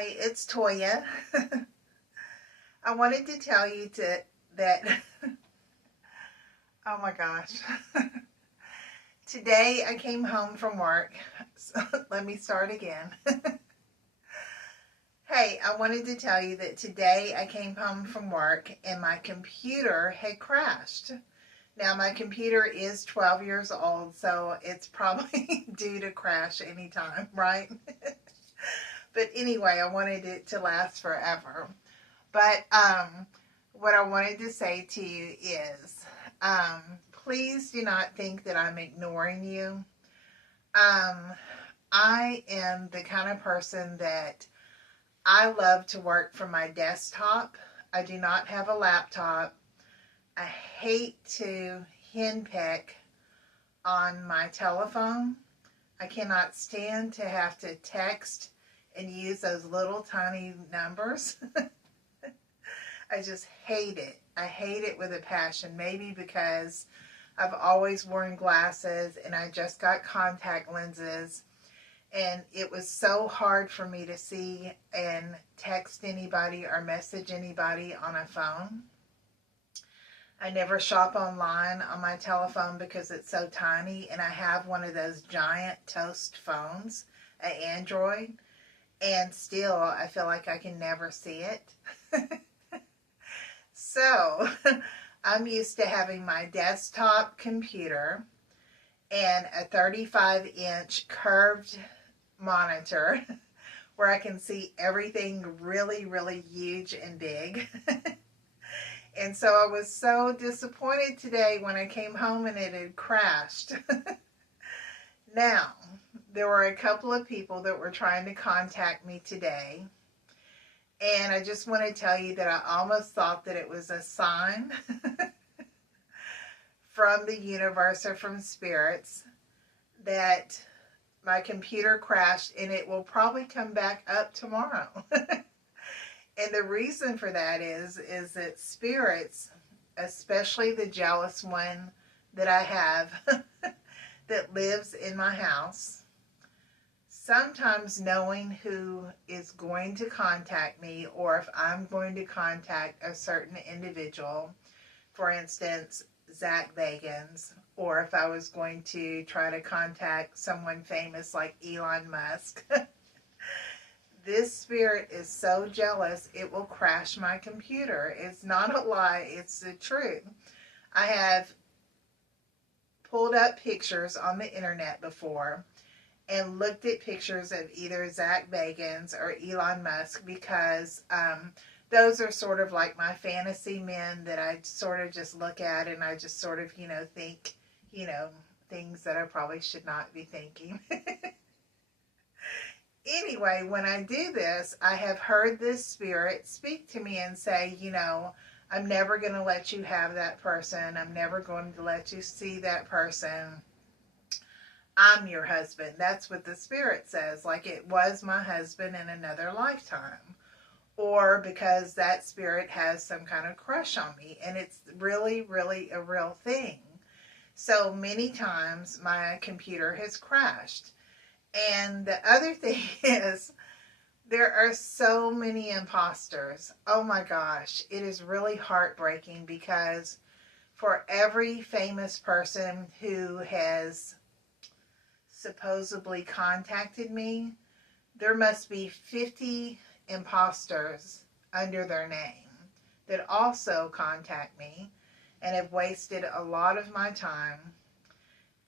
Hi, it's Toya. I wanted to tell you that oh my gosh. Today I came home from work. So let me start again. Hey, I wanted to tell you that today I came home from work and my computer had crashed. Now my computer is 12 years old, so it's probably due to crash anytime, right? But anyway, I wanted it to last forever. But what I wanted to say to you is please do not think that I'm ignoring you. Um, I am the kind of person that I love to work from my desktop. I do not have a laptop. I hate to henpeck on my telephone. I cannot stand to have to text and use those little tiny numbers. I just hate it. I hate it with a passion. Maybe because I've always worn glasses and I just got contact lenses. And it was so hard for me to see and text anybody or message anybody on a phone. I never shop online on my telephone because it's so tiny. And I have one of those giant toast phones, an Android. And still, I feel like I can never see it. So I'm used to having my desktop computer and a 35-inch curved monitor where I can see everything really, really huge and big. And so I was so disappointed today when I came home and it had crashed. Now, there were a couple of people that were trying to contact me today. And I just want to tell you that I almost thought that it was a sign from the universe or from spirits that my computer crashed and it will probably come back up tomorrow. And the reason for that is that spirits, especially the jealous one that I have that lives in my house, sometimes knowing who is going to contact me or if I'm going to contact a certain individual, for instance, Zach Bagans, or if I was going to try to contact someone famous like Elon Musk. This spirit is so jealous it will crash my computer. It's not a lie, it's the truth. I have pulled up pictures on the internet before and looked at pictures of either Zach Bagans or Elon Musk because those are sort of like my fantasy men that I sort of just look at and I just sort of, think, things that I probably should not be thinking. Anyway, when I do this, I have heard this spirit speak to me and say, I'm never going to let you have that person. I'm never going to let you see that person. I'm your husband. That's what the spirit says. Like it was my husband in another lifetime. Or because that spirit has some kind of crush on me. And it's really, really a real thing. So many times my computer has crashed. And the other thing is, there are so many imposters. Oh my gosh. It is really heartbreaking because for every famous person who has supposedly contacted me, there must be 50 imposters under their name that also contact me and have wasted a lot of my time.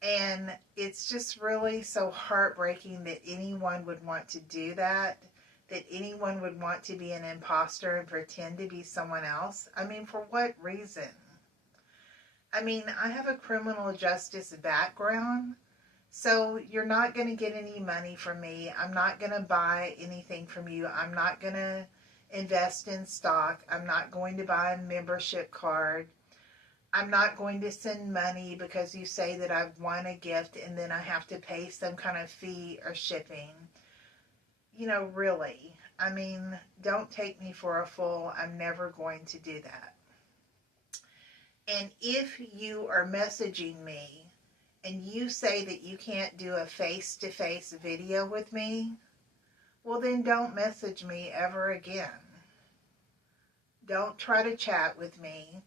And it's just really so heartbreaking that anyone would want to do that anyone would want to be an imposter and pretend to be someone else. I mean, for what reason? I mean, I have a criminal justice background. So you're not going to get any money from me. I'm not going to buy anything from you. I'm not going to invest in stock. I'm not going to buy a membership card. I'm not going to send money because you say that I've won a gift and then I have to pay some kind of fee or shipping. Really. I mean, don't take me for a fool. I'm never going to do that. And if you are messaging me and you say that you can't do a face-to-face video with me, well, then don't message me ever again. Don't try to chat with me.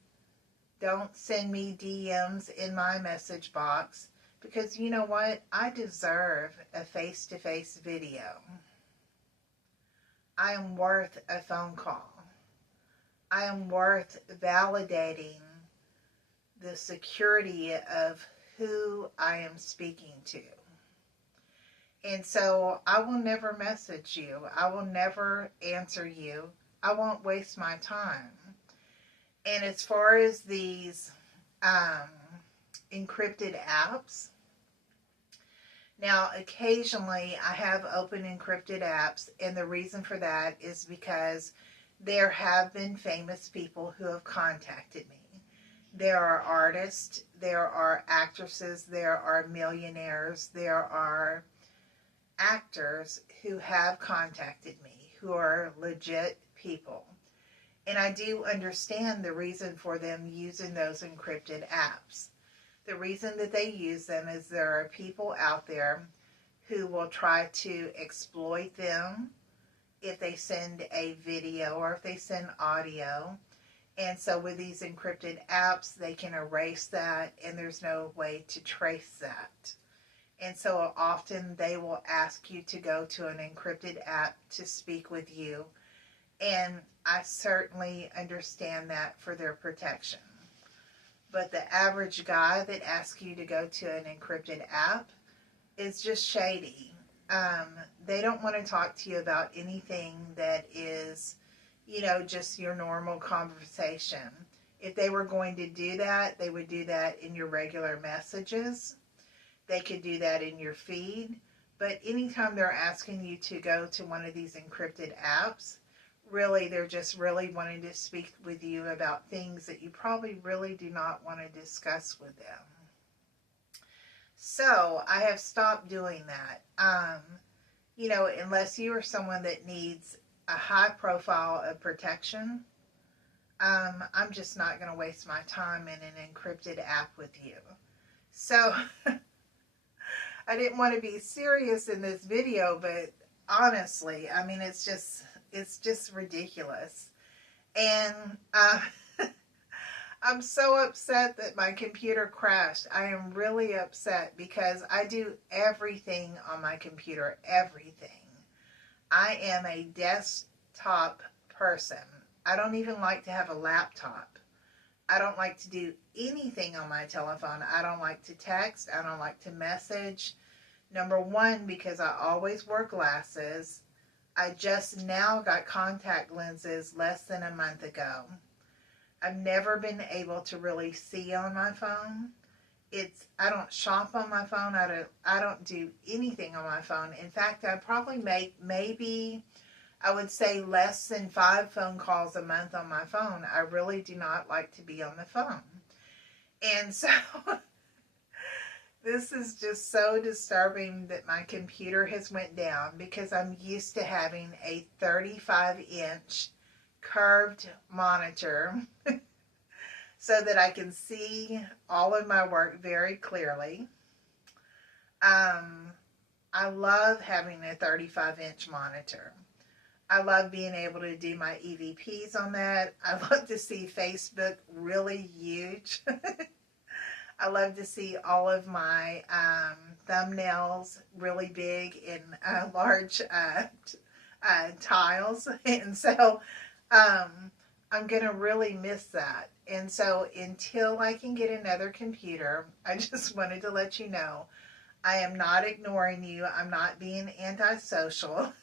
Don't send me DMs in my message box, because you know what? I deserve a face-to-face video. I am worth a phone call. I am worth validating the security of who I am speaking to. And so I will never message you. I will never answer you. I won't waste my time. And as far as these encrypted apps, now occasionally I have open encrypted apps, and the reason for that is because there have been famous people who have contacted me. There are artists, there are actresses, there are millionaires, there are actors who have contacted me, who are legit people. And I do understand the reason for them using those encrypted apps. The reason that they use them is there are people out there who will try to exploit them if they send a video or if they send audio. And so with these encrypted apps, they can erase that, and there's no way to trace that. And so often they will ask you to go to an encrypted app to speak with you. And I certainly understand that for their protection. But the average guy that asks you to go to an encrypted app is just shady. They don't want to talk to you about anything that is, just your normal conversation. If they were going to do that, they would do that in your regular messages. They could do that in your feed. But anytime they're asking you to go to one of these encrypted apps, really, they're just really wanting to speak with you about things that you probably really do not want to discuss with them. So I have stopped doing that. Unless you are someone that needs a high profile of protection, I'm just not going to waste my time in an encrypted app with you. So I didn't want to be serious in this video, but honestly, I mean, it's just ridiculous. And I'm so upset that my computer crashed. I am really upset because I do everything on my computer, everything. I am a desktop person. I don't even like to have a laptop. I don't like to do anything on my telephone. I don't like to text. I don't like to message. Number one, because I always wear glasses. I just now got contact lenses less than a month ago. I've never been able to really see on my phone. I don't shop on my phone. I don't do anything on my phone. In fact, I probably make maybe, I would say, less than 5 phone calls a month on my phone. I really do not like to be on the phone. And so this is just so disturbing that my computer has went down, because I'm used to having a 35-inch curved monitor so that I can see all of my work very clearly. I love having a 35-inch monitor. I love being able to do my EVPs on that. I love to see Facebook really huge. I love to see all of my thumbnails really big in large tiles. And so I'm going to really miss that. And so until I can get another computer, I just wanted to let you know, I am not ignoring you. I'm not being antisocial.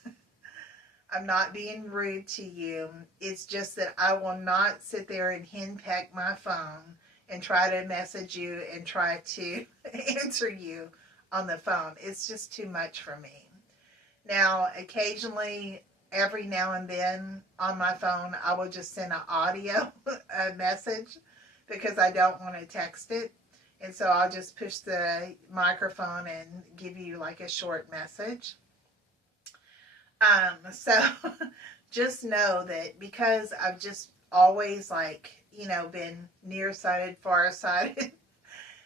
I'm not being rude to you. It's just that I will not sit there and henpeck my phone and try to message you and try to answer you on the phone. It's just too much for me. Now, occasionally, every now and then on my phone, I will just send an audio message because I don't want to text it. And so I'll just push the microphone and give you like a short message. So just know that because I've just always been nearsighted, farsighted,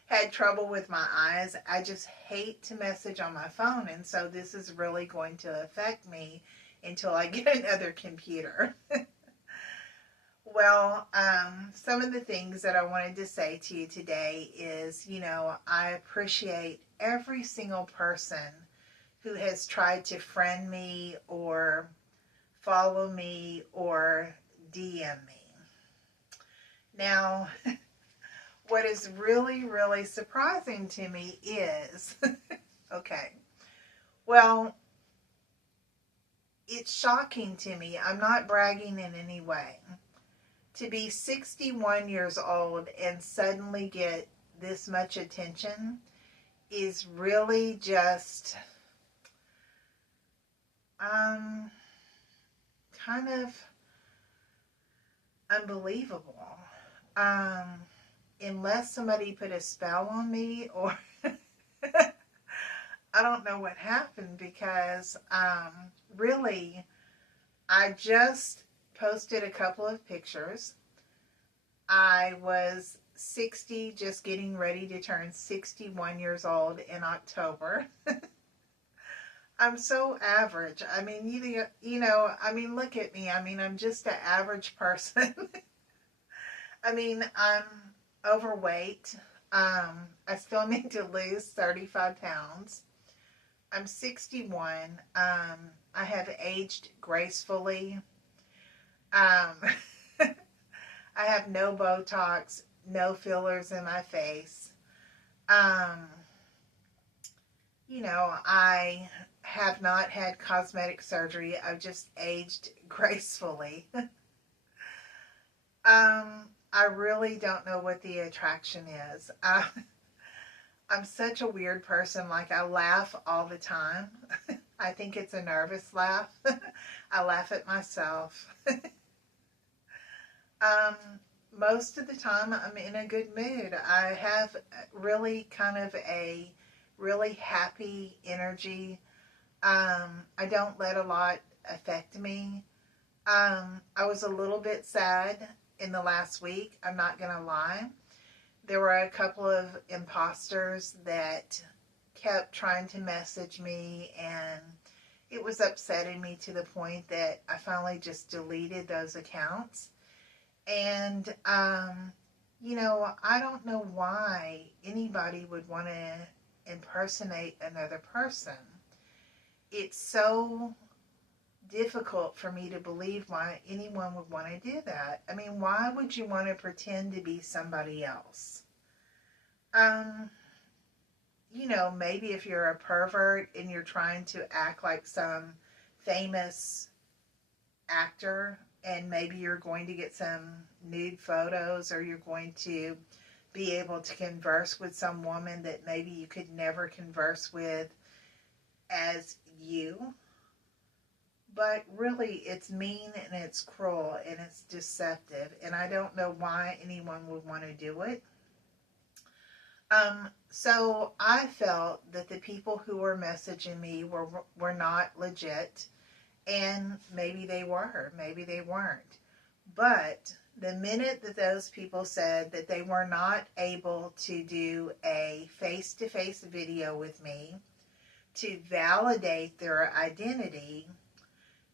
had trouble with my eyes, I just hate to message on my phone. And so this is really going to affect me until I get another computer. Well, some of the things that I wanted to say to you today is, I appreciate every single person who has tried to friend me or follow me or DM me. Now, what is really, really surprising to me is, okay, well, it's shocking to me. I'm not bragging in any way. To be 61 years old and suddenly get this much attention is really just kind of unbelievable. Unless somebody put a spell on me, or I don't know what happened, because really, I just posted a couple of pictures. I was 60, just getting ready to turn 61 years old in October. I'm so average. I mean, look at me. I mean, I'm just an average person. I mean, I'm overweight. I still need to lose 35 pounds. I'm 61. I have aged gracefully. Um, I have no Botox, no fillers in my face. I have not had cosmetic surgery. I've just aged gracefully. I really don't know what the attraction is. I'm such a weird person. Like, I laugh all the time. I think it's a nervous laugh. I laugh at myself. Most of the time, I'm in a good mood. I have really kind of a really happy energy. I don't let a lot affect me. I was a little bit sad in the last week. I'm not going to lie. There were a couple of imposters that kept trying to message me, and it was upsetting me to the point that I finally just deleted those accounts. And, I don't know why anybody would want to impersonate another person. It's so difficult for me to believe why anyone would want to do that. I mean, why would you want to pretend to be somebody else? Maybe if you're a pervert and you're trying to act like some famous actor, and maybe you're going to get some nude photos, or you're going to be able to converse with some woman that maybe you could never converse with as you. But really, it's mean and it's cruel and it's deceptive, and I don't know why anyone would want to do it. So I felt that the people who were messaging me were not legit, and maybe they were, maybe they weren't. But the minute that those people said that they were not able to do a face-to-face video with me to validate their identity,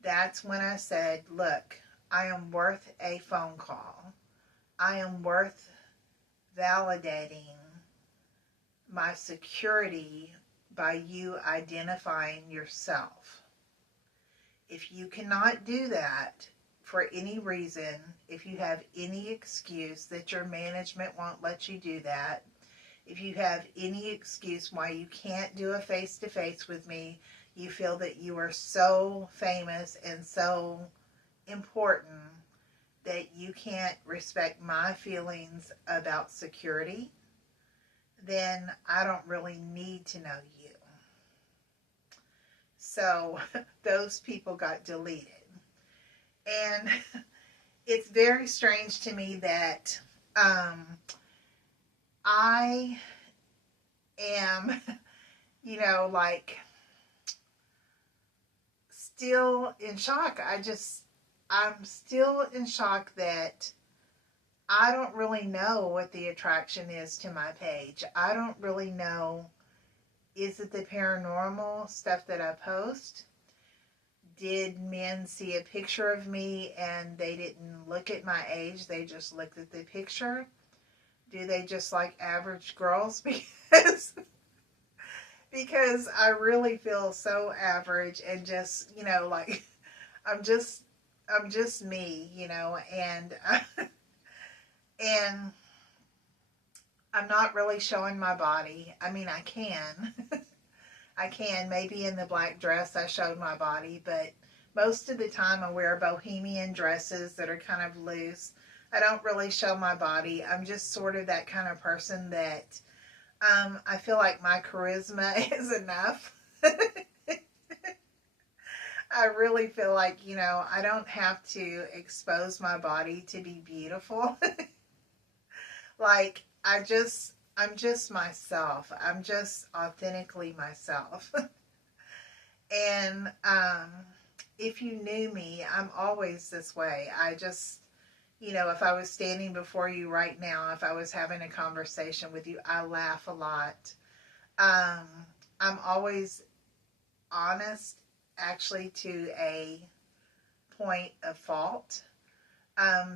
that's when I said, look, I am worth a phone call. I am worth validating my security by you identifying yourself. If you cannot do that for any reason, if you have any excuse that your management won't let you do that, if you have any excuse why you can't do a face-to-face with me, you feel that you are so famous and so important that you can't respect my feelings about security, then I don't really need to know you. So those people got deleted. And it's very strange to me that I am, still in shock. I'm still in shock that I don't really know what the attraction is to my page. I don't really know, is it the paranormal stuff that I post? did men see a picture of me and they didn't look at my age? They just looked at the picture? Do they just like average girls? Because I really feel so average and just, like I'm just I'm just me, and and I'm not really showing my body. I mean, I can. I can. Maybe in the black dress I showed my body, but most of the time I wear bohemian dresses that are kind of loose. I don't really show my body. I'm just sort of that kind of person that I feel like my charisma is enough. I really feel like, I don't have to expose my body to be beautiful. Like, I'm just myself. I'm just authentically myself. And if you knew me, I'm always this way. I just, if I was standing before you right now, if I was having a conversation with you, I laugh a lot. Um, I'm always honest, actually, to a point of fault.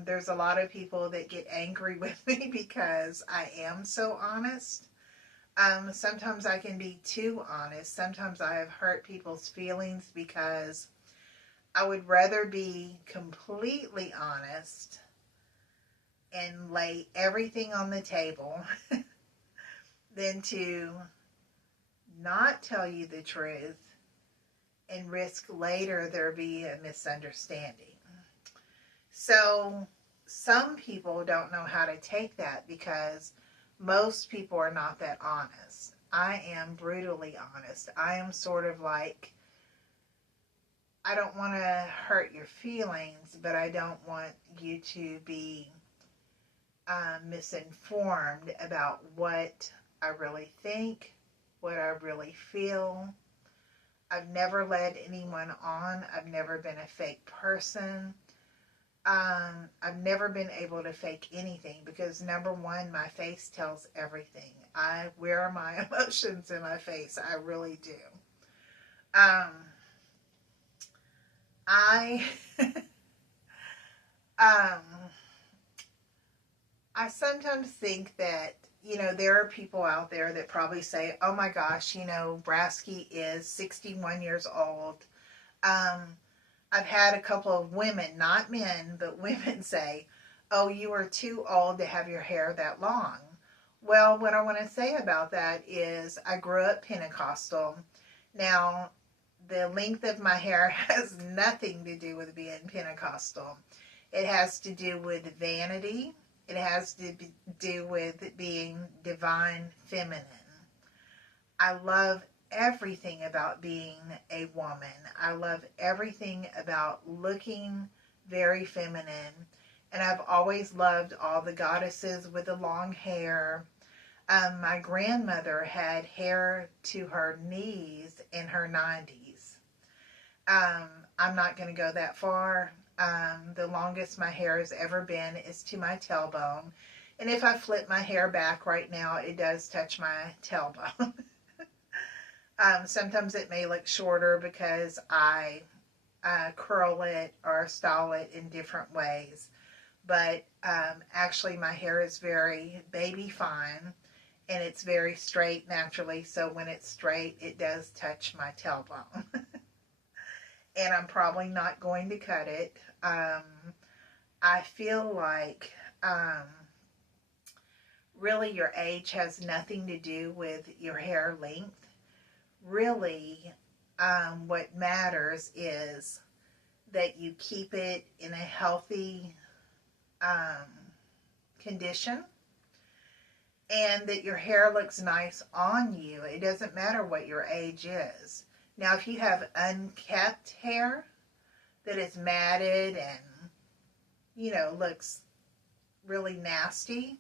There's a lot of people that get angry with me because I am so honest. Sometimes I can be too honest. Sometimes I have hurt people's feelings because I would rather be completely honest and lay everything on the table than to not tell you the truth and risk later there be a misunderstanding. So some people don't know how to take that because most people are not that honest. I am brutally honest. I am sort of like, I don't want to hurt your feelings, but I don't want you to be misinformed about what I really think, what I really feel. I've never led anyone on. I've never been a fake person. I've never been able to fake anything because number one, my face tells everything. I wear my emotions in my face. I really do. Um, I, um, I sometimes think that, there are people out there that probably say, oh my gosh, Brasky is 61 years old. Um, I've had a couple of women, not men, but women say, oh, you are too old to have your hair that long. Well, what I want to say about that is I grew up Pentecostal. Now, the length of my hair has nothing to do with being Pentecostal. It has to do with vanity. It has to do with being divine feminine. I love everything about being a woman. I love everything about looking very feminine. And I've always loved all the goddesses with the long hair. My grandmother had hair to her knees in her 90s. Um, I'm not going to go that far. The longest my hair has ever been is to my tailbone. And if I flip my hair back right now, it does touch my tailbone. Sometimes it may look shorter because I curl it or style it in different ways. But actually, my hair is very baby fine and it's very straight naturally. So when it's straight, it does touch my tailbone. And I'm probably not going to cut it. I feel like really your age has nothing to do with your hair length. Really, what matters is that you keep it in a healthy um, condition and that your hair looks nice on you. It doesn't matter what your age is. Now, if you have unkept hair that is matted and, looks really nasty,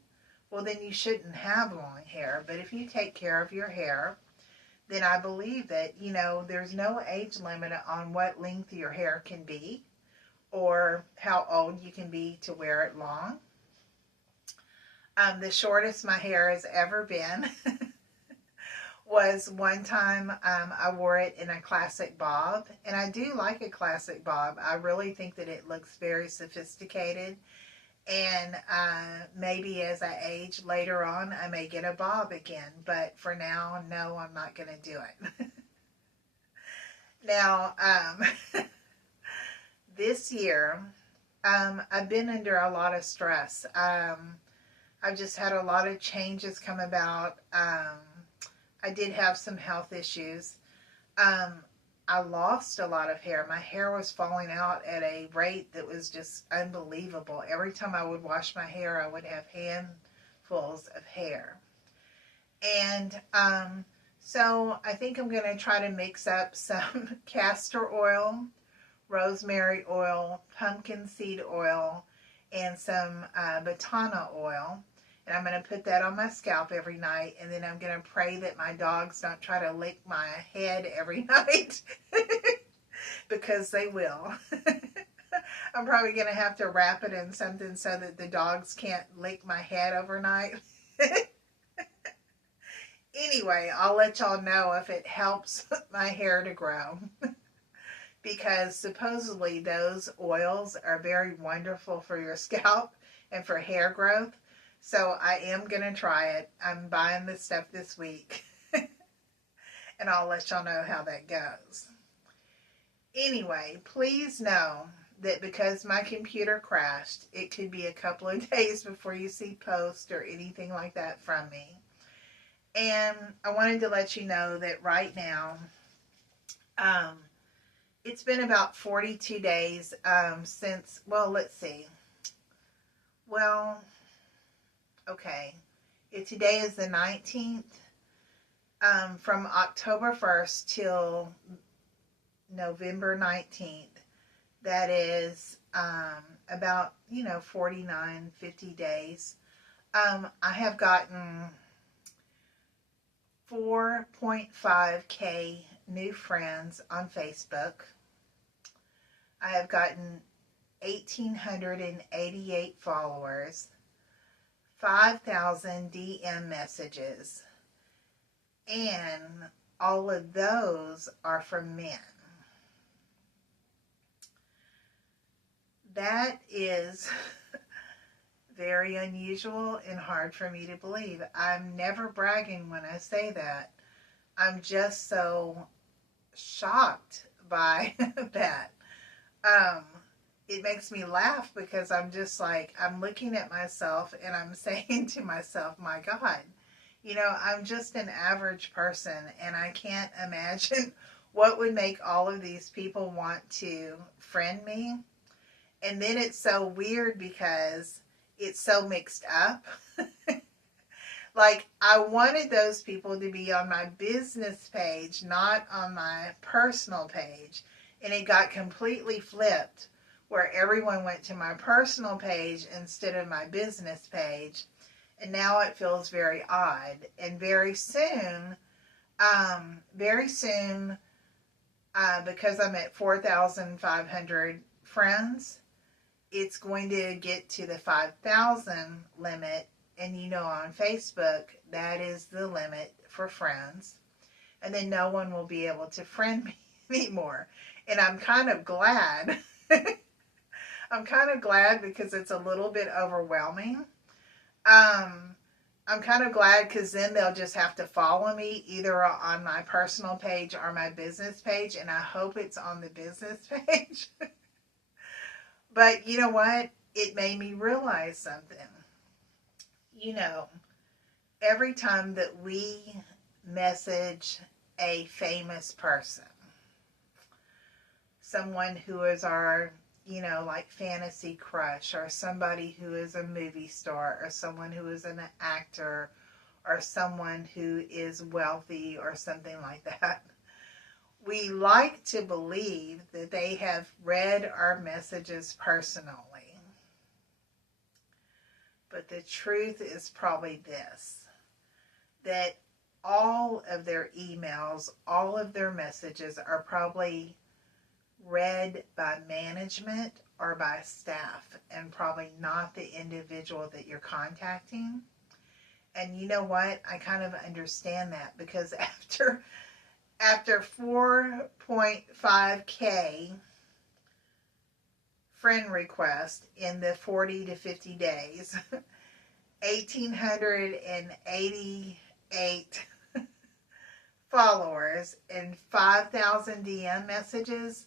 well, then you shouldn't have long hair. But if you take care of your hair, then I believe that, there's no age limit on what length your hair can be or how old you can be to wear it long. The shortest my hair has ever been was one time I wore it in a classic bob, and I do like a classic bob. I really think that it looks very sophisticated, and maybe as I age later on, I may get a bob again, but for now, no, I'm not going to do it. Now, this year, I've been under a lot of stress. I've just had a lot of changes come about. I did have some health issues. Um, I lost a lot of hair. My hair was falling out at a rate that was just unbelievable. Every time I would wash my hair, I would have handfuls of hair. And so I think I'm going to try to mix up some castor oil, rosemary oil, pumpkin seed oil, and some batana oil. And I'm going to put that on my scalp every night. And then I'm going to pray that my dogs don't try to lick my head every night because they will. I'm probably going to have to wrap it in something so that the dogs can't lick my head overnight. Anyway, I'll let y'all know if it helps my hair to grow. Because supposedly those oils are very wonderful for your scalp and for hair growth. So I am going to try it. I'm buying this stuff this week. And I'll let y'all know how that goes. Anyway, please know that because my computer crashed, it could be a couple of days before you see posts or anything like that from me. And I wanted to let you know that right now, it's been about 42 days since, well, let's see. Well, okay. Today is the 19th. From October 1st till November 19th. That is about, 49, 50 days. I have gotten 4.5K new friends on Facebook. I have gotten 1,888 followers, 5,000 DM messages, and all of those are from men. That is very unusual and hard for me to believe. I'm never bragging when I say that. I'm just so shocked by that. It makes me laugh because I'm just like, I'm looking at myself and I'm saying to myself, my God, I'm just an average person and I can't imagine what would make all of these people want to friend me. And then it's so weird because it's so mixed up. Like, I wanted those people to be on my business page, not on my personal page. And it got completely flipped where everyone went to my personal page instead of my business page. And now it feels very odd. And very soon, because I'm at 4,500 friends, it's going to get to the 5,000 limit. And on Facebook, that is the limit for friends. And then no one will be able to friend me anymore. And I'm kind of glad. I'm kind of glad because it's a little bit overwhelming. I'm kind of glad because then they'll just have to follow me either on my personal page or my business page. And I hope it's on the business page. But you know what? It made me realize something. Every time that we message a famous person, someone who is our, like fantasy crush, or somebody who is a movie star, or someone who is an actor, or someone who is wealthy, or something like that, we like to believe that they have read our messages personally. But the truth is probably this, that all of their emails, all of their messages are probably read by management or by staff and probably not the individual that you're contacting. And you know what? I kind of understand that because after 4.5K friend requests in the 40 to 50 days, 1,888 followers, and 5,000 DM messages,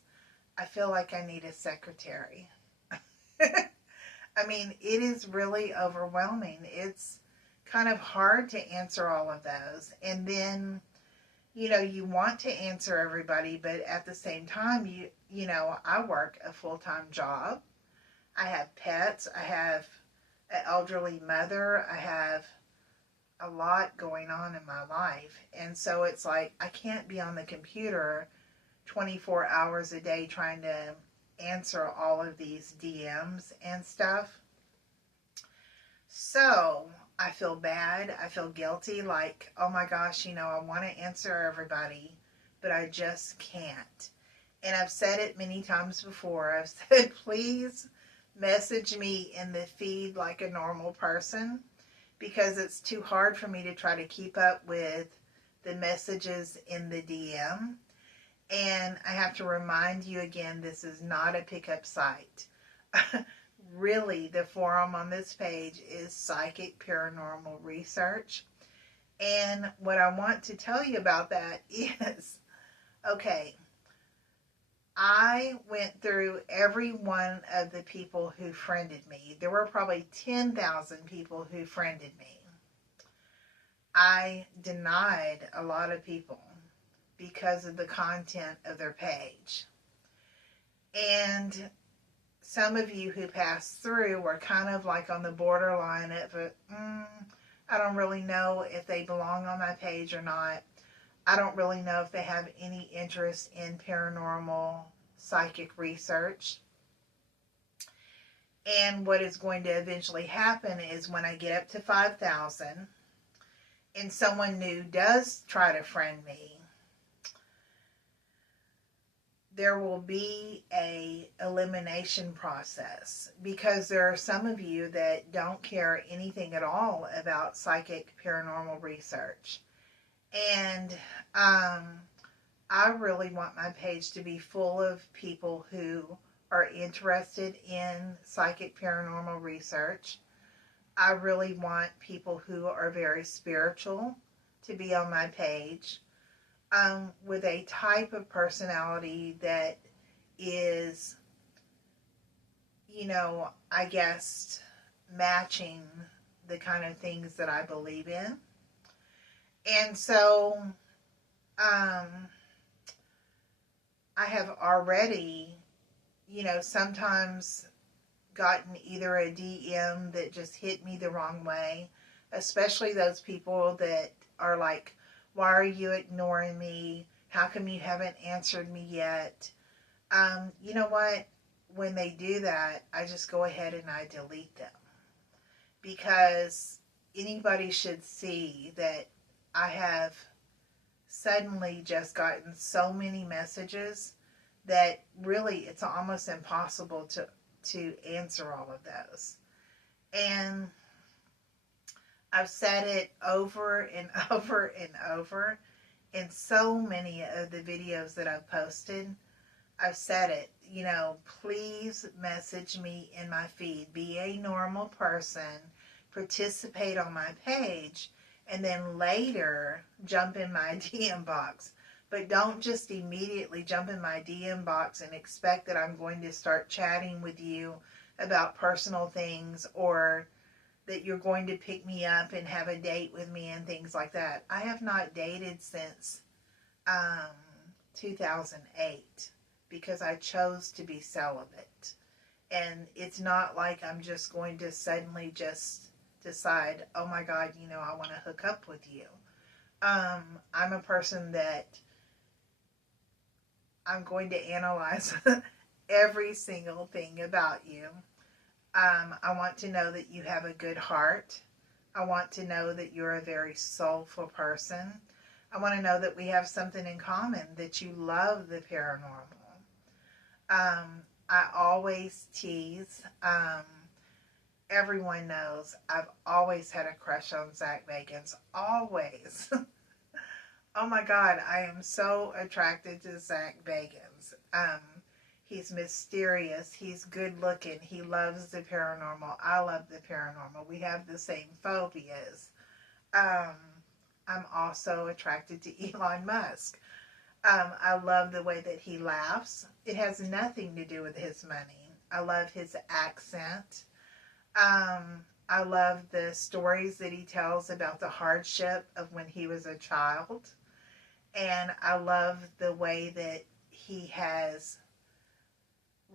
I feel like I need a secretary. I mean, it is really overwhelming. It's kind of hard to answer all of those. And then, you want to answer everybody, but at the same time, I work a full-time job. I have pets. I have an elderly mother. I have a lot going on in my life. And so it's like I can't be on the computer 24 hours a day trying to answer all of these DMs and stuff. So I feel bad. I feel guilty. Like, oh my gosh, I want to answer everybody, but I just can't. And I've said it many times before. I've said, please message me in the feed like a normal person, because it's too hard for me to try to keep up with the messages in the DM. And I have to remind you again, this is not a pickup site. Really, the forum on this page is Psychic Paranormal Research. And what I want to tell you about that is, okay, I went through every one of the people who friended me. There were probably 10,000 people who friended me. I denied a lot of people because of the content of their page. And some of you who passed through were kind of like on the borderline of, I don't really know if they belong on my page or not. I don't really know if they have any interest in paranormal psychic research. And what is going to eventually happen is when I get up to 5,000 and someone new does try to friend me, there will be a elimination process, because there are some of you that don't care anything at all about psychic paranormal research. And I really want my page to be full of people who are interested in psychic paranormal research. I really want people who are very spiritual to be on my page. With a type of personality that is, I guess, matching the kind of things that I believe in. And so, I have already, sometimes gotten either a DM that just hit me the wrong way, especially those people that are like, why are you ignoring me? How come you haven't answered me yet? You know what? When they do that, I just go ahead and I delete them. Because anybody should see that I have suddenly just gotten so many messages that really it's almost impossible to answer all of those. And I've said it over and over and over in so many of the videos that I've posted. I've said it, please message me in my feed. Be a normal person, participate on my page, and then later jump in my DM box. But don't just immediately jump in my DM box and expect that I'm going to start chatting with you about personal things, or that you're going to pick me up and have a date with me and things like that. I have not dated since 2008 because I chose to be celibate. And it's not like I'm just going to suddenly just decide, oh my God, I want to hook up with you. I'm a person that I'm going to analyze every single thing about you. I want to know that you have a good heart. I want to know that you're a very soulful person. I want to know that we have something in common, that you love the paranormal. I always tease everyone knows I've always had a crush on Zach Bagans. Always. Oh my God, I am so attracted to Zach Bagans. He's mysterious. He's good looking. He loves the paranormal. I love the paranormal. We have the same phobias. Um, I'm also attracted to Elon Musk. I love the way that he laughs. It has nothing to do with his money. I love his accent. I love the stories that he tells about the hardship of when he was a child. And I love the way that he has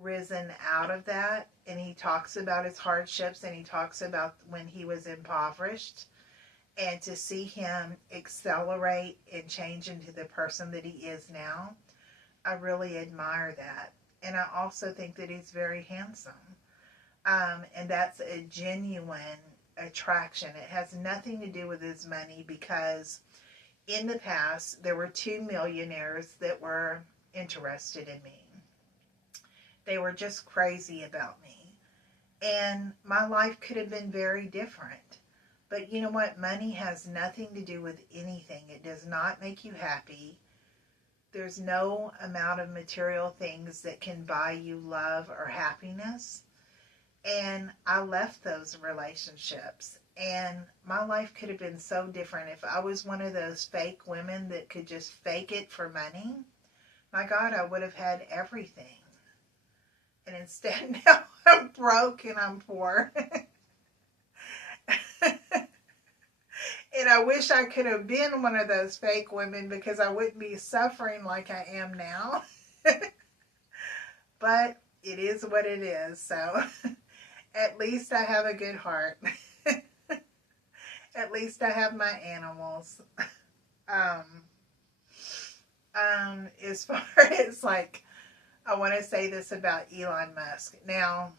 risen out of that. And he talks about his hardships and he talks about when he was impoverished. And to see him accelerate and change into the person that he is now, I really admire that. And I also think that he's very handsome. And that's a genuine attraction. It has nothing to do with his money because in the past there were two millionaires that were interested in me. They were just crazy about me. And my life could have been very different. But you know what? Money has nothing to do with anything. It does not make you happy. There's no amount of material things that can buy you love or happiness. And I left those relationships. And my life could have been so different if I was one of those fake women that could just fake it for money. My God, I would have had everything. And instead now I'm broke and I'm poor. And I wish I could have been one of those fake women because I wouldn't be suffering like I am now. But it is what it is. So at least I have a good heart. At least I have my animals. As far as like, I want to say this about Elon Musk. Now,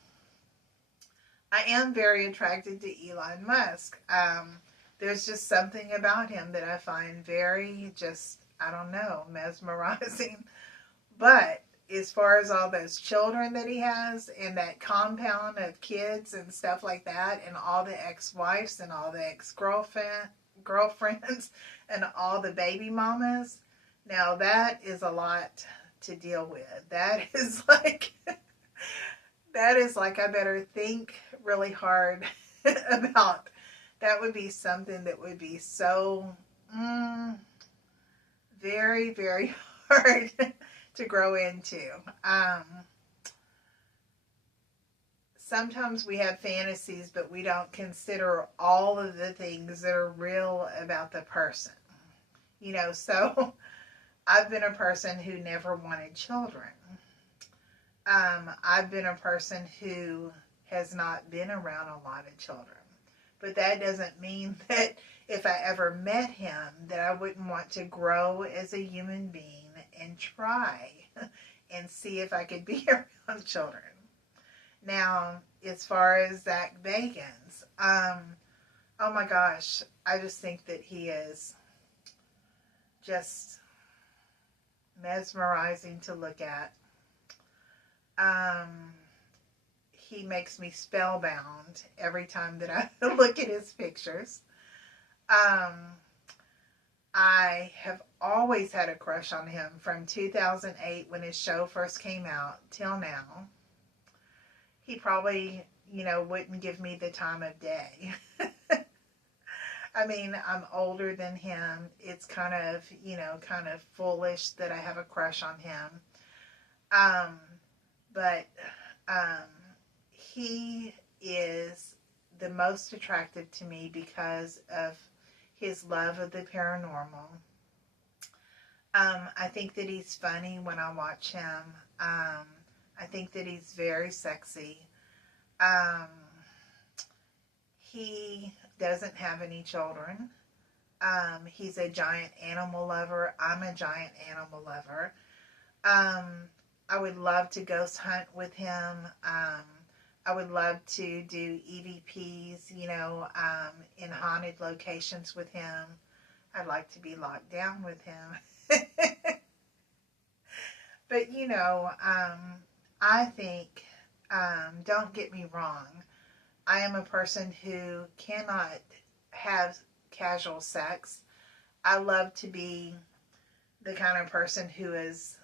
I am very attracted to Elon Musk. There's just something about him that I find very just, I don't know, mesmerizing. But as far as all those children that he has and that compound of kids and stuff like that and all the ex-wives and all the girlfriends and all the baby mamas, now that is a lot to deal with. That is like I better think really hard about. That would be something that would be so very, very hard to grow into. Sometimes we have fantasies, but we don't consider all of the things that are real about the person. You know, so I've been a person who never wanted children. I've been a person who has not been around a lot of children. But that doesn't mean that if I ever met him that I wouldn't want to grow as a human being and try and see if I could be around children. Now, as far as Zach Bagans, oh my gosh, I just think that he is just mesmerizing to look at. He makes me spellbound every time that I look at his pictures. I have always had a crush on him from 2008 when his show first came out till now. He probably, wouldn't give me the time of day. I mean, I'm older than him. It's kind of foolish that I have a crush on him. But he is the most attractive to me because of his love of the paranormal. I think that he's funny when I watch him. I think that he's very sexy. He doesn't have any children. He's a giant animal lover. I'm a giant animal lover. I would love to ghost hunt with him. I would love to do EVPs, in haunted locations with him. I'd like to be locked down with him. But, I think, don't get me wrong, I am a person who cannot have casual sex. I love to be the kind of person who is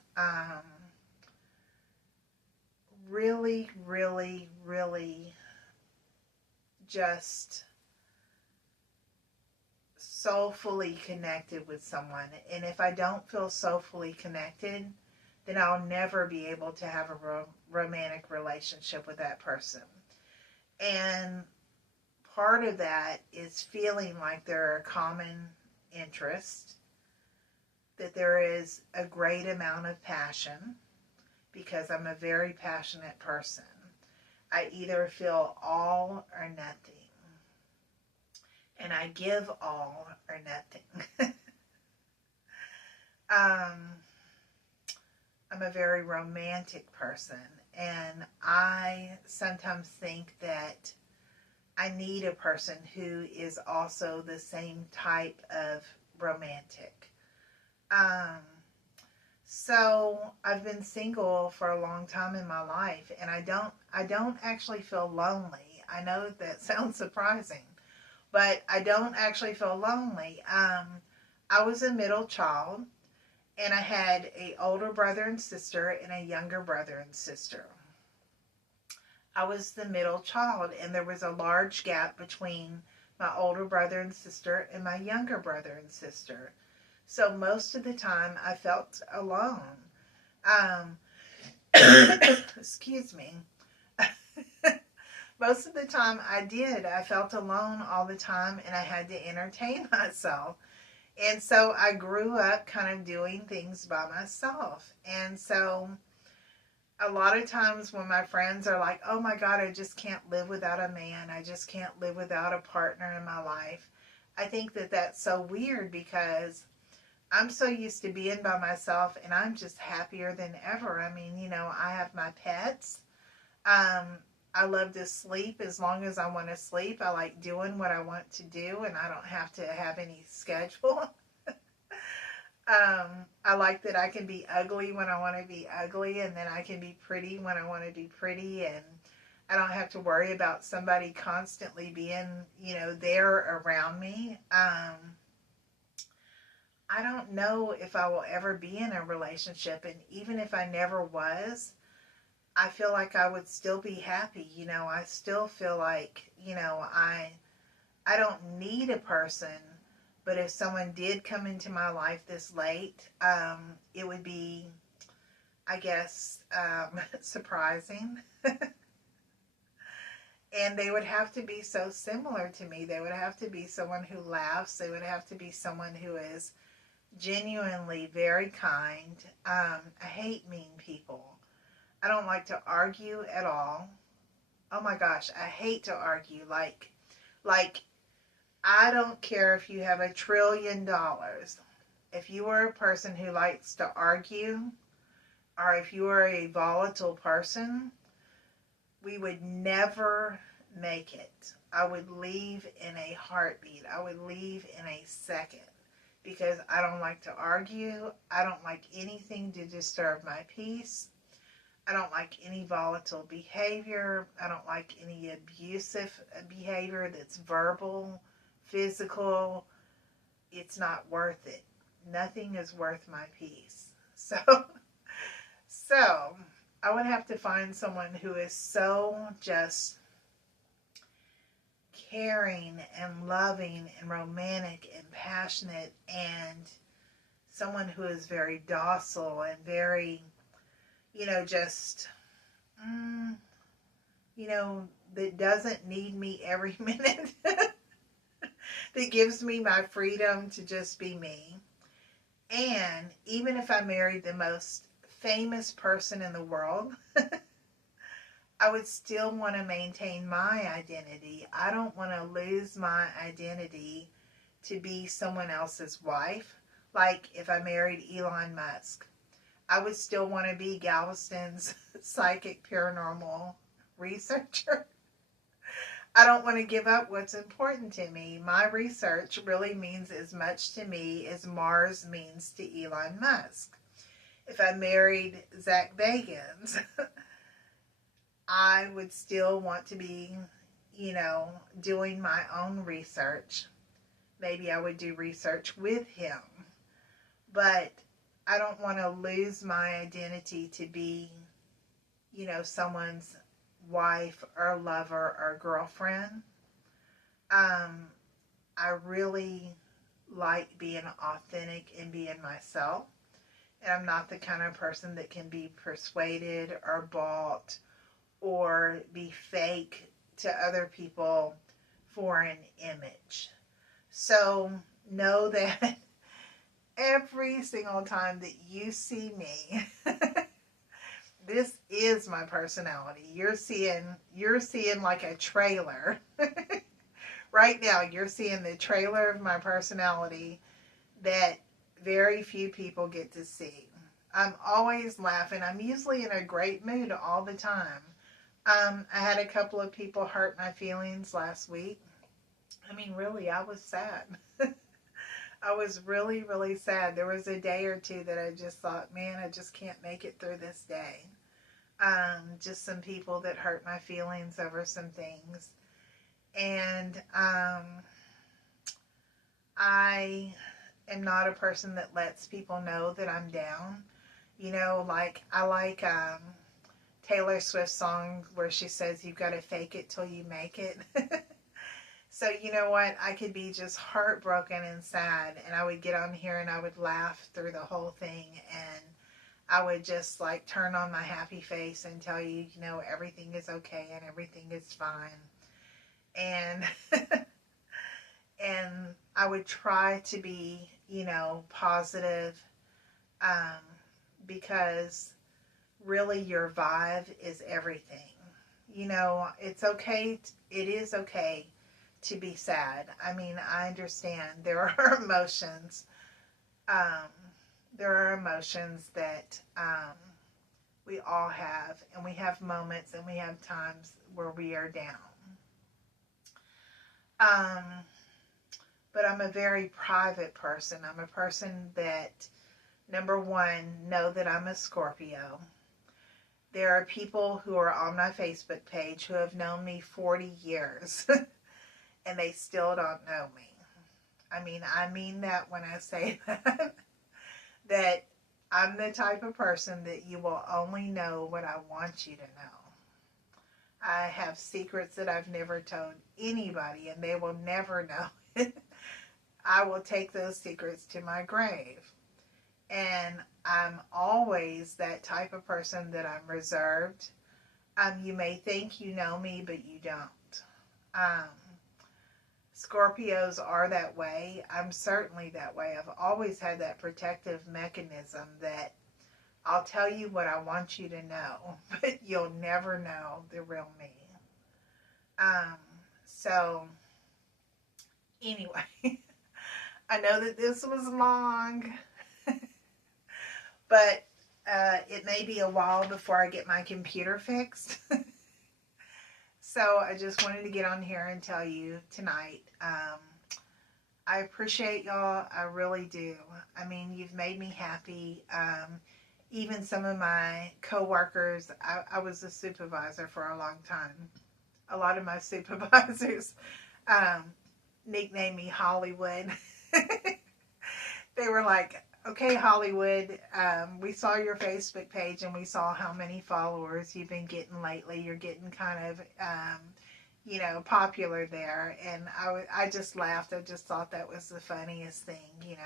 really, really, really just soulfully connected with someone. And if I don't feel soulfully connected, then I'll never be able to have a romantic relationship with that person. And part of that is feeling like there are common interests, that there is a great amount of passion, because I'm a very passionate person. I either feel all or nothing, and I give all or nothing. I'm a very romantic person, and I sometimes think that I need a person who is also the same type of romantic. So I've been single for a long time in my life, and I don't actually feel lonely. I know that sounds surprising, but I don't actually feel lonely. I was a middle child, and I had an older brother and sister and a younger brother and sister. I was the middle child, and there was a large gap between my older brother and sister and my younger brother and sister. So most of the time I felt alone. Um, excuse me. Most of the time I did. I felt alone all the time, and I had to entertain myself. And so I grew up kind of doing things by myself. And so a lot of times when my friends are like, oh my God, I just can't live without a man, I just can't live without a partner in my life, I think that that's so weird, because I'm so used to being by myself, and I'm just happier than ever. I mean, I have my pets. I love to sleep as long as I want to sleep. I like doing what I want to do, and I don't have to have any schedule. I like that I can be ugly when I want to be ugly, and then I can be pretty when I want to be pretty, and I don't have to worry about somebody constantly being, there around me. I don't know if I will ever be in a relationship, and even if I never was, I feel like I would still be happy. I still feel like, I don't need a person, but if someone did come into my life this late, it would be, I guess, surprising. And they would have to be so similar to me. They would have to be someone who laughs. They would have to be someone who is genuinely very kind. I hate mean people. I don't like to argue at all. Oh my gosh, I hate to argue. Like I don't care if you have $1 trillion. If you are a person who likes to argue, or if you are a volatile person, we would never make it. I would leave in a heartbeat. I would leave in a second, because I don't like to argue. I don't like anything to disturb my peace. I don't like any volatile behavior. I don't like any abusive behavior that's verbal, physical. It's not worth it. Nothing is worth my peace. So I would have to find someone who is so just caring and loving and romantic and passionate, and someone who is very docile and very, just, that doesn't need me every minute, that gives me my freedom to just be me. And even if I married the most famous person in the world, I would still want to maintain my identity. I don't want to lose my identity to be someone else's wife. Like if I married Elon Musk, I would still want to be Galveston's psychic paranormal researcher. I don't want to give up what's important to me. My research really means as much to me as Mars means to Elon Musk. If I married Zach Bagans, I would still want to be, doing my own research. Maybe I would do research with him. But I don't want to lose my identity to be, someone's wife or lover or girlfriend. Um, I really like being authentic and being myself. And I'm not the kind of person that can be persuaded or bought or be fake to other people for an image. So know that every single time that you see me, this is my personality. You're seeing like a trailer. Right now, you're seeing the trailer of my personality that very few people get to see. I'm always laughing. I'm usually in a great mood all the time. I had a couple of people hurt my feelings last week. I mean, really, I was sad. I was really, really sad. There was a day or two that I just thought, man, I just can't make it through this day. Just some people that hurt my feelings over some things. And I am not a person that lets people know that I'm down. Like I like Taylor Swift's song where she says, "You've got to fake it till you make it." So you know what? I could be just heartbroken and sad, and I would get on here and I would laugh through the whole thing, and I would just like turn on my happy face and tell you, everything is okay and everything is fine. And and I would try to be, positive, um, because really your vibe is everything. It's okay. It is okay to be sad. I mean, I understand there are emotions. Um, there are emotions that we all have, and we have moments and we have times where we are down. Um, but I'm a very private person. I'm a person that, number one, know that I'm a Scorpio. There are people who are on my Facebook page who have known me 40 years and they still don't know me. I mean that when I say that, that I'm the type of person that you will only know what I want you to know. I have secrets that I've never told anybody, and they will never know it. I will take those secrets to my grave. And I'm always that type of person that I'm reserved. You may think you know me, but you don't. Um, Scorpios are that way. I'm certainly that way. I've always had that protective mechanism that I'll tell you what I want you to know, but you'll never know the real me. Um, so, anyway, I know that this was long, but it may be a while before I get my computer fixed. So I just wanted to get on here and tell you tonight. I appreciate y'all. I really do. I mean, you've made me happy. Even some of my coworkers, I was a supervisor for a long time. A lot of my supervisors um, nicknamed me Hollywood. They were like, okay, Hollywood, we saw your Facebook page and we saw how many followers you've been getting lately. You're getting kind of, popular there. And I just laughed. I just thought that was the funniest thing.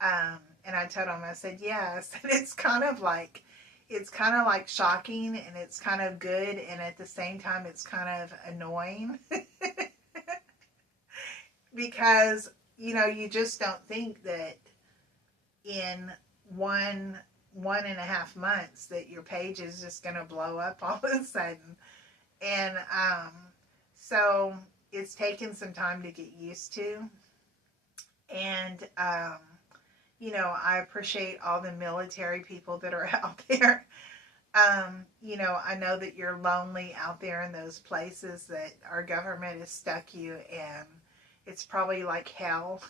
And I told them, I said, yes. And it's kind of like shocking, and it's kind of good. And at the same time, it's kind of annoying because, you just don't think that in one and a half months that your page is just going to blow up all of a sudden. And so it's taken some time to get used to. And I appreciate all the military people that are out there. I know that you're lonely out there in those places that our government has stuck you in. It's probably like hell.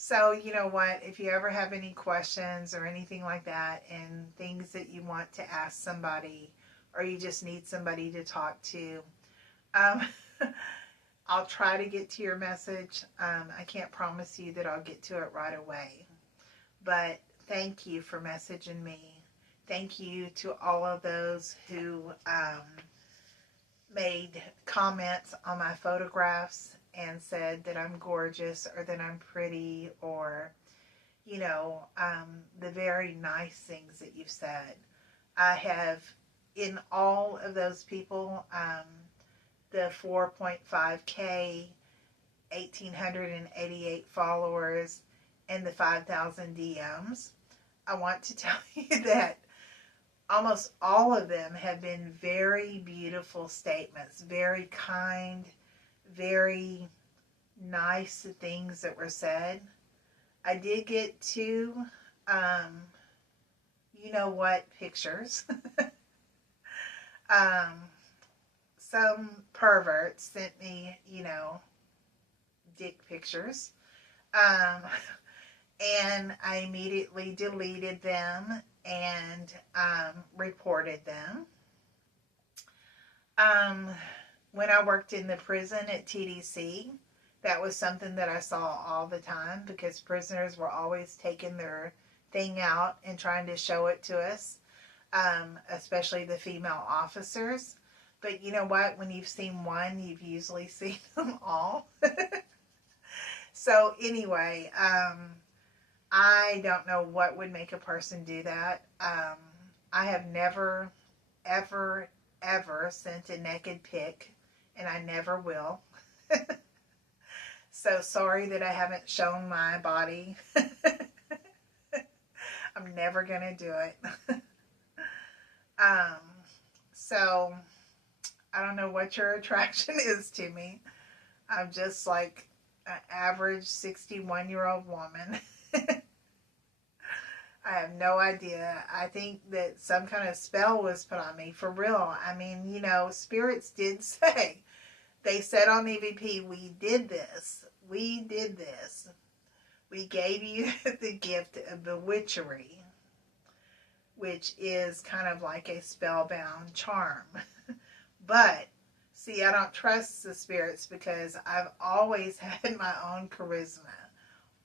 So, you know what, if you ever have any questions or anything like that, and things that you want to ask somebody, or you just need somebody to talk to, Um, I'll try to get to your message. I can't promise you that I'll get to it right away. But thank you for messaging me. Thank you to all of those who made comments on my photographs and said that I'm gorgeous or that I'm pretty, or, the very nice things that you've said. I have, in all of those people, the 4.5K, 1,888 followers, and the 5,000 DMs. I want to tell you that almost all of them have been very beautiful statements, very kind, very nice things that were said. I did get two, you know what, pictures. um, some perverts sent me, dick pictures. Um, and I immediately deleted them and reported them. When I worked in the prison at TDC, that was something that I saw all the time because prisoners were always taking their thing out and trying to show it to us, especially the female officers. But you know what? When you've seen one, you've usually seen them all. So anyway, I don't know what would make a person do that. I have never, ever, ever sent a naked pic, and I never will. So sorry that I haven't shown my body. I'm never going to do it. So I don't know what your attraction is to me. I'm just like an average 61-year-old woman. I have no idea. I think that some kind of spell was put on me, for real. I mean, spirits did say, they said on EVP, we did this. We did this. We gave you the gift of bewitchery, which is kind of like a spellbound charm. But, see, I don't trust the spirits because I've always had my own charisma.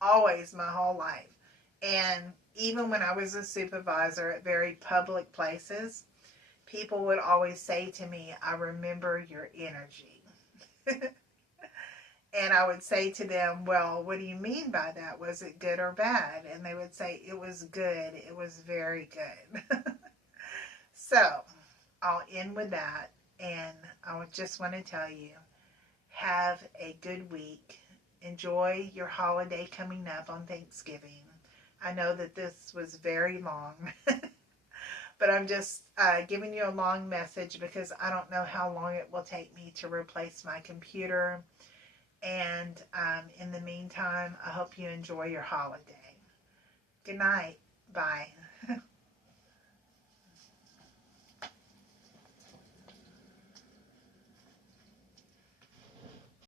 Always, my whole life. And even when I was a supervisor at very public places, people would always say to me, I remember your energy. And I would say to them, well, what do you mean by that? Was it good or bad? And they would say, it was good. It was very good. So I'll end with that. And I just want to tell you, have a good week. Enjoy your holiday coming up on Thanksgiving. I know that this was very long, but I'm just giving you a long message because I don't know how long it will take me to replace my computer. And in the meantime, I hope you enjoy your holiday. Good night. Bye.